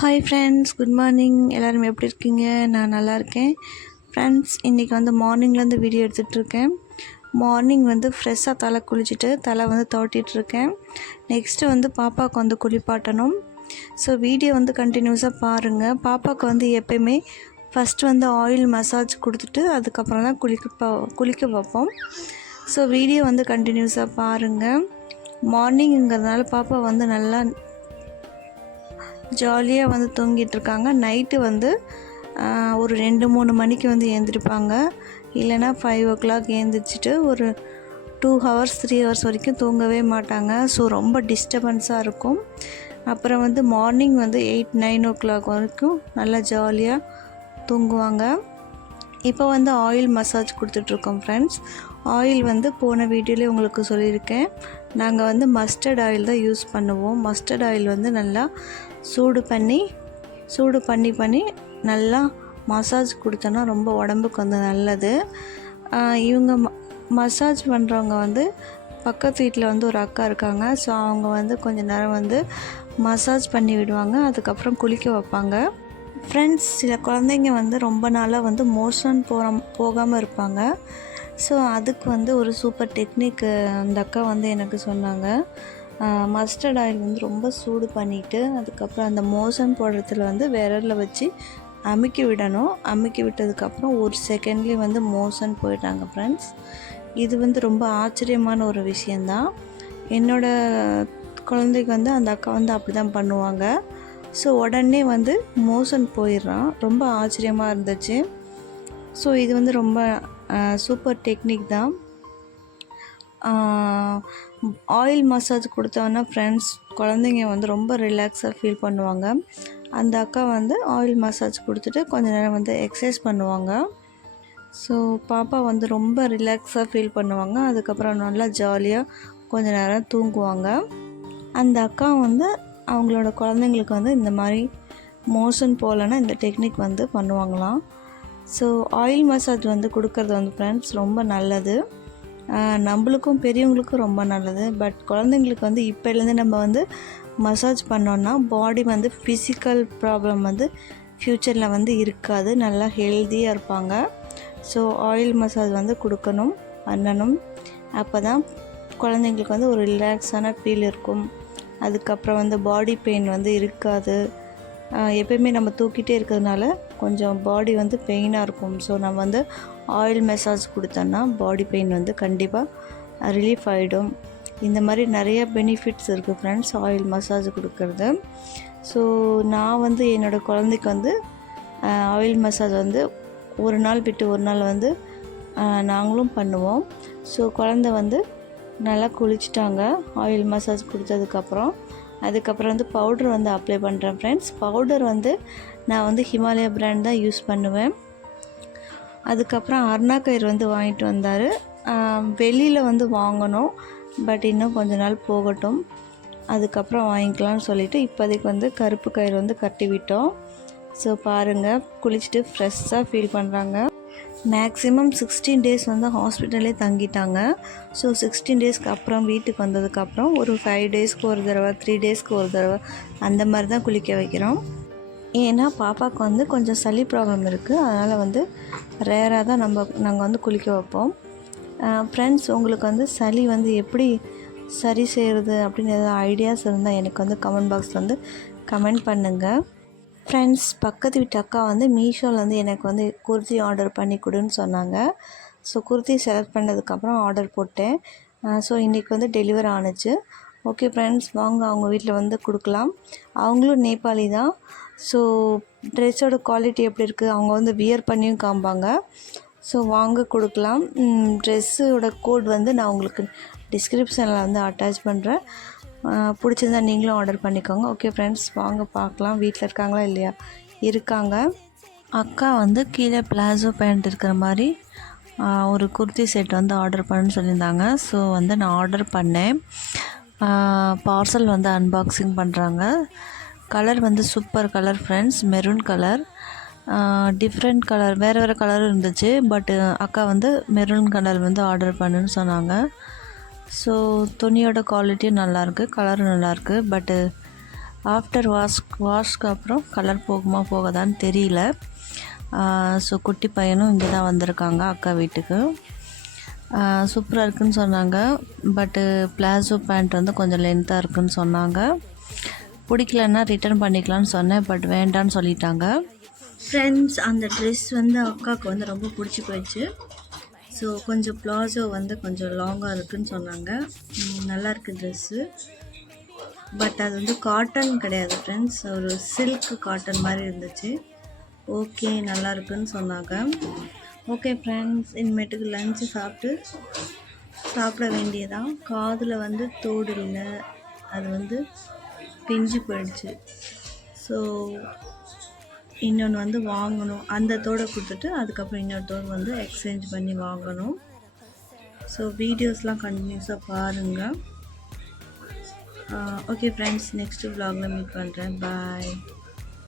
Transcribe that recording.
Hi friends good morning எல்லோரும் எப்படி இருக்கீங்க? நான் நல்லா இருக்கேன். ஃப்ரெண்ட்ஸ் இன்றைக்கி வந்து மார்னிங்லேருந்து வீடியோ எடுத்துகிட்ருக்கேன் மார்னிங் வந்து ஃப்ரெஷ்ஷாக தலை குளிச்சுட்டு தலை வந்து தோட்டிகிட்ருக்கேன் நெக்ஸ்ட்டு வந்து பாப்பாவுக்கு வந்து குளிப்பாட்டணும். ஸோ வீடியோ வந்து கண்டினியூஸாக பாருங்கள் பாப்பாவுக்கு வந்து எப்பயுமே ஃபஸ்ட்டு வந்து ஆயில் மசாஜ் கொடுத்துட்டு அதுக்கப்புறம் தான் குளிக்க குளிக்க வைப்போம். ஸோ வீடியோ வந்து கண்டினியூஸாக பாருங்கள் மார்னிங்கிறதுனால பாப்பா வந்து நல்லா ஜாலியாக வந்து தூங்கிட்டுருக்காங்க. நைட்டு வந்து ஒரு ரெண்டு மூணு மணிக்கு வந்து எழுந்திருப்பாங்க இல்லைனா ஃபைவ் ஓ கிளாக் எழுந்திரிச்சிட்டு ஒரு டூ ஹவர்ஸ் த்ரீ ஹவர்ஸ் வரைக்கும் தூங்கவே மாட்டாங்க. ஸோ ரொம்ப டிஸ்டர்பன்ஸாக இருக்கும். அப்புறம் வந்து மார்னிங் வந்து எயிட் நைன் ஓ கிளாக் வரைக்கும் நல்லா ஜாலியாக தூங்குவாங்க. இப்போ வந்து ஆயில் மசாஜ் கொடுத்துட்ருக்கோம் ஃப்ரெண்ட்ஸ் ஆயில் வந்து போன வீடியோலேயே உங்களுக்கு சொல்லியிருக்கேன். நாங்கள் வந்து மஸ்டர்ட் ஆயில் தான் யூஸ் பண்ணுவோம். மஸ்டர்ட் ஆயில் வந்து நல்லா சூடு பண்ணி சூடு பண்ணி பண்ணி நல்லா மசாஜ் கொடுத்தோன்னா ரொம்ப உடம்புக்கு வந்து நல்லது. இவங்க ம மசாஜ் பண்ணுறவங்க வந்து பக்கத்து வீட்டில் வந்து ஒரு அக்கா இருக்காங்க. ஸோ அவங்க வந்து கொஞ்ச நேரம் வந்து மசாஜ் பண்ணி விடுவாங்க. அதுக்கப்புறம் குளிக்க வைப்பாங்க. ஃப்ரெண்ட்ஸ் சில குழந்தைங்க வந்து ரொம்ப நாளாக வந்து மோஷன் போகிற போகாமல் இருப்பாங்க. ஸோ அதுக்கு வந்து ஒரு சூப்பர் டெக்னிக் அந்த அக்கா வந்து எனக்கு சொன்னாங்க. மஸ்டர்ட் ஆயில் வந்து ரொம்ப சூடு பண்ணிவிட்டு அதுக்கப்புறம் அந்த மோசன் போடுறதுல வந்து விரலில் வச்சு அமுக்கி விடணும். அமுக்கி விட்டதுக்கப்புறம் ஒரு செகண்ட்லேயே வந்து மோசன் போயிட்டாங்க ஃப்ரெண்ட்ஸ் இது வந்து ரொம்ப ஆச்சரியமான ஒரு விஷயந்தான் என்னோட குழந்தைக்கு வந்து அந்த அக்கா வந்து அப்படி தான் பண்ணுவாங்க. ஸோ உடனே வந்து மோசன் போயிடுறான். ரொம்ப ஆச்சரியமாக இருந்துச்சு. ஸோ இது வந்து ரொம்ப சூப்பர் டெக்னிக் தான். ஆயில் மசாஜ் கொடுத்தோன்னா ஃப்ரெண்ட்ஸ் குழந்தைங்க வந்து ரொம்ப ரிலாக்ஸாக ஃபீல் பண்ணுவாங்க. அந்த அக்கா வந்து ஆயில் மசாஜ் கொடுத்துட்டு கொஞ்ச நேரம் வந்து எக்ஸசைஸ் பண்ணுவாங்க. ஸோ பாப்பா வந்து ரொம்ப ரிலாக்ஸாக ஃபீல் பண்ணுவாங்க. அதுக்கப்புறம் நல்லா ஜாலியாக கொஞ்ச நேரம் தூங்குவாங்க. அந்த அக்கா வந்து அவங்களோட குழந்தைங்களுக்கு வந்து இந்த மாதிரி மோஷன் போகலன்னா இந்த டெக்னிக் வந்து பண்ணுவாங்களாம். ஸோ ஆயில் மசாஜ் வந்து கொடுக்கறது வந்து ஃப்ரெண்ட்ஸ் ரொம்ப நல்லது. நம்மளுக்கும் பெரியவங்களுக்கும் ரொம்ப நல்லது. பட் குழந்தைங்களுக்கு வந்து இப்போலேருந்து நம்ம வந்து மசாஜ் பண்ணோன்னா பாடி வந்து ஃபிசிக்கல் ப்ராப்ளம் வந்து ஃப்யூச்சரில் வந்து இருக்காது. நல்லா ஹெல்த்தியாக இருப்பாங்க. ஸோ ஆயில் மசாஜ் வந்து கொடுக்கணும் பண்ணணும். அப்போ தான் குழந்தைங்களுக்கு வந்து ஒரு ரிலாக்ஸான ஃபீல் இருக்கும். அதுக்கப்புறம் வந்து பாடி பெயின் வந்து இருக்காது. எப்பயுமே நம்ம தூக்கிட்டே இருக்கிறதுனால கொஞ்சம் பாடி வந்து பெயினாக இருக்கும். ஸோ நம்ம வந்து ஆயில் மசாஜ் கொடுத்தோன்னா பாடி பெயின் வந்து கண்டிப்பாக ரிலீஃப் ஆகிடும் இந்த மாதிரி நிறைய பெனிஃபிட்ஸ் இருக்குது ஃப்ரெண்ட்ஸ் ஆயில் மசாஜ் கொடுக்கறது. ஸோ நான் வந்து என்னோடய குழந்தைக்கு வந்து ஆயில் மசாஜ் வந்து ஒரு நாள் விட்டு ஒரு நாள் வந்து நாங்களும் பண்ணுவோம். ஸோ குழந்த வந்து நல்லா குளிச்சிட்டாங்க ஆயில் மசாஜ் கொடுத்ததுக்கப்புறம் அதுக்கப்புறம் வந்து பவுடர் வந்து அப்ளை பண்ணுறேன் ஃப்ரெண்ட்ஸ் பவுடர் வந்து நான் வந்து ஹிமாலயா பிராண்ட் தான் யூஸ் பண்ணுவேன். அதுக்கப்புறம் அருணா கயிறு வந்து வாங்கிட்டு வந்தார். வெளியில் வந்து வாங்கணும் பட் இன்னும் கொஞ்ச நாள் போகட்டும். அதுக்கப்புறம் வாங்கிக்கலாம்னு சொல்லிவிட்டு இப்போதைக்கு வந்து கருப்பு கயிறு வந்து கட்டி விட்டோம் ஸோ பாருங்கள் குளிச்சுட்டு ஃப்ரெஷ்ஷாக ஃபீல் பண்ணுறாங்க மேக்ஸிமம் சிக்ஸ்டீன் டேஸ் வந்து ஹாஸ்பிட்டல்லே தங்கிட்டாங்க. ஸோ சிக்ஸ்டீன் டேஸ்க்கு அப்புறம் வீட்டுக்கு வந்ததுக்கப்புறம் ஒரு ஃபைவ் டேஸ்க்கு ஒரு தடவை த்ரீ டேஸ்க்கு ஒரு தடவை அந்த மாதிரி தான் குளிக்க வைக்கிறோம். ஏன்னா பாப்பாவுக்கு வந்து கொஞ்சம் சளி ப்ராப்ளம் இருக்குது அதனால் வந்து ரேராக தான் நம்ம நாங்கள் வந்து குளிக்க வைப்போம். ஃப்ரெண்ட்ஸ் உங்களுக்கு வந்து சளி வந்து எப்படி சரி செய்கிறது அப்படின்னு ஏதாவது ஐடியாஸ் இருந்தால் எனக்கு வந்து கமெண்ட் பாக்ஸ் வந்து கமெண்ட் பண்ணுங்கள் ஃப்ரெண்ட்ஸ் பக்கத்து வீட்டு அக்கா வந்து மீஷோவில் வந்து எனக்கு வந்து குர்த்தி ஆர்டர் பண்ணி கொடுன்னு சொன்னாங்க. ஸோ குர்த்தி செலக்ட் பண்ணதுக்கப்புறம் ஆர்டர் போட்டேன். ஸோ இன்றைக்கி வந்து டெலிவர் ஆணுச்சு ஓகே ஃப்ரெண்ட்ஸ் வாங்க அவங்க வீட்டில் வந்து கொடுக்கலாம். அவங்களும் நேபாளி தான். ஸோ ட்ரெஸ்ஸோட குவாலிட்டி எப்படி இருக்குது அவங்க வந்து வியர் பண்ணியும் காம்பாங்க. ஸோ வாங்க கொடுக்கலாம். ட்ரெஸ்ஸோட கோட் வந்து நான் உங்களுக்கு டிஸ்கிரிப்ஷனில் வந்து அட்டாச் பண்ணுறேன் பிடிச்சிருந்தா நீங்களும் ஆர்டர் பண்ணிக்கோங்க. ஓகே ஃப்ரெண்ட்ஸ் வாங்க பார்க்கலாம். வீட்டில் இருக்காங்களா இல்லையா? இருக்காங்க. அக்கா வந்து கீழே பிளாசோ பேண்ட் இருக்கிற மாதிரி ஒரு குர்த்தி செட் வந்து ஆர்டர் பண்ணுன்னு சொல்லியிருந்தாங்க. ஸோ வந்து நான் ஆர்டர் பண்ணேன். பார்சல் வந்து அன்பாக்சிங் பண்ணுறாங்க கலர் வந்து super colour friends maroon colour different colour வேறு வேறு கலர் இருந்துச்சு. பட்டு அக்கா வந்து மெரூன் கலர் வந்து ஆர்டர் பண்ணுன்னு சொன்னாங்க. ஸோ துணியோட குவாலிட்டியும் நல்லாயிருக்கு கலரும் நல்லாயிருக்கு பட்டு ஆஃப்டர் வாஷ் வாஷ்க்கு அப்புறம் கலர் போகுமா போகாதான்னு தெரியல. ஸோ குட்டி பையனும் இங்கே தான் வந்திருக்காங்க அக்கா வீட்டுக்கு. சூப்பராக இருக்குன்னு சொன்னாங்க பட்டு பிளாசோ பேண்ட் வந்து கொஞ்சம் லென்த்தாக இருக்குன்னு சொன்னாங்க. பிடிக்கலன்னா ரிட்டர்ன் பண்ணிக்கலாம்னு சொன்னேன் பட் வேண்டான்னு சொல்லிட்டாங்க. ஃப்ரெண்ட்ஸ் அந்த ட்ரெஸ் வந்து அக்காவுக்கு வந்து ரொம்ப பிடிச்சி போயிடுச்சு. ஸோ கொஞ்சம் ப்ளாசோ வந்து கொஞ்சம் லாங்காக இருக்குன்னு சொன்னாங்க. நல்லா இருக்கு ட்ரெஸ்ஸு பட் அது வந்து காட்டன் கிடையாது ஃப்ரெண்ட்ஸ் ஒரு சில்க் காட்டன் மாதிரி இருந்துச்சு. ஓகே நல்லா இருக்குன்னு சொன்னாங்க. ஓகே ஃப்ரெண்ட்ஸ் இனிமேட்டுக்கு லஞ்சு சாப்பிட்டு சாப்பிட வேண்டியதான் காதில் வந்து தோடு இல்லை. அது வந்து பிஞ்சு போயிடுச்சு. ஸோ இன்னொன்று வந்து வாங்கணும். அந்த தோடை கொடுத்துட்டு அதுக்கப்புறம் இன்னொரு தோடு வந்து எக்ஸ்சேஞ்ச் பண்ணி வாங்கணும். ஸோ வீடியோஸ்லாம் கண்டினியூஸாக பாருங்கள் ஓகே ஃப்ரெண்ட்ஸ் நெக்ஸ்ட்டு வ்ளாகில் மீட் பண்ணுறேன் பாய்